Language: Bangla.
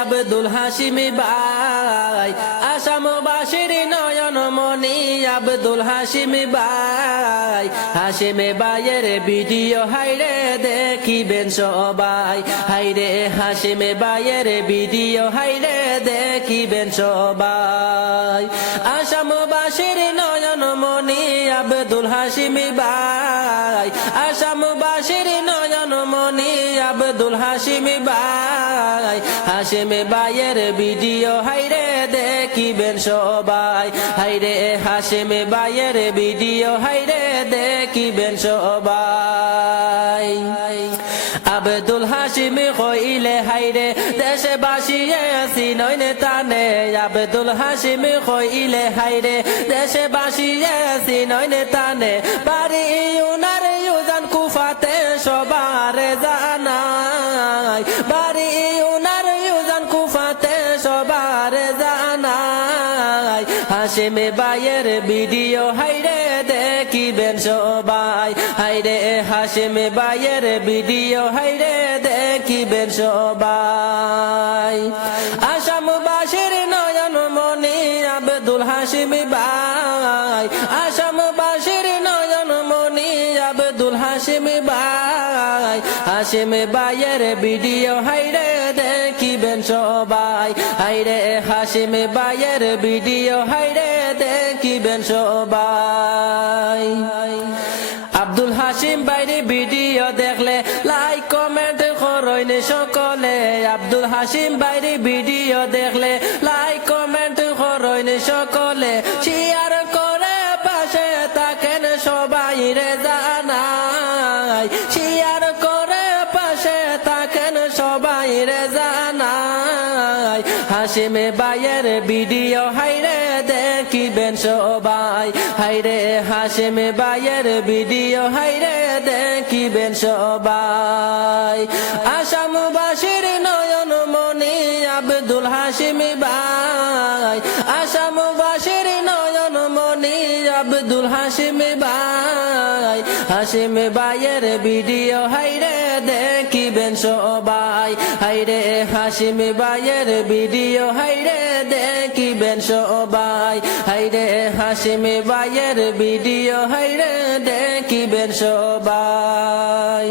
আব্দুল হাসিমি ভাই। আসামবাসীর নয়ন মনি আব্দুল হাসিমি ভাই। হাসিমে বাইয়ের ভিডিও হাইরে দেখিবেন সবাই। হাইরে হাসিমে বাইয়ের ভিডিও হাইরে দেখিবেন সবাই। আসামবাসীর নয়ন মনি আব্দুল হাসিমি ভাই। আসামবাসীর নয়ন মনি আব্দুল হাসিমি ভাই হাসিমি বাইয়ের ভিডিও, হাইরে দেখিবেন সবাই। হাইরে হাসিমি বাইয়ের ভিডিও, হাইরে দেখিবেন সবাই। আব্দুল হাসিমি কইলে, হাইরে দেশে বাসিয়ে আসি নইনে টানে আব্দুল হাসিমি কইলে, হাইরে দেশে বাসিয়ে আসি নইনে টানে বাড়ি উনার ইউজান কুফাতে সবার জানাই। বাড়ি হাসিমে বাইয়ের ভিডিও, হাইরে দেখিবেন সবাই। হাইরে হাসেমে বাইয়ের ভিডিও, হাইরে দেখিবেন সবাই। আসাম বাসের নয়ন মনি আব্দুল হাসিমি বাই আসামবাসীর হাসিমি ভাই, হাসিমি বাইয়ের ভিডিও হাইরে দেখিবেন সবাই। হাইরে হাসিমি বাইয়ের ভিডিও হাইরে দেখিবেন সবাই। আব্দুল হাসিম বাইরে ভিডিও দেখলে লাইক কমেন্ট করইন সকলে। আব্দুল হাসিম বাইরে ভিডিও দেখলে লাইক কমেন্ট করইন সকলে। শেয়ার করে পাশে থাকেন সবাই রে হাসিমে বাইয়ের ভিডিও, হাইরে দেখিবেন সবাই। হাইরে হাসিমে বাইয়ের ভিডিও, হাইরে দেখিবেন সবাই। আসামবাসীর নয়ন মনি আব্দুল হাসিমি বাই আসামবাসীর মনি আব্দুল হাসিমি ভাই। হাসিমি বাইয়ের ভিডিও হাইরে দেখিবেন সবাই। হাইরে হাসিমি বাইয়ের ভিডিও হাইরে দেখিবেন সবাই। হাইরে হাসিমি বাইয়ের ভিডিও হাইরে দেখিবেন সবাই।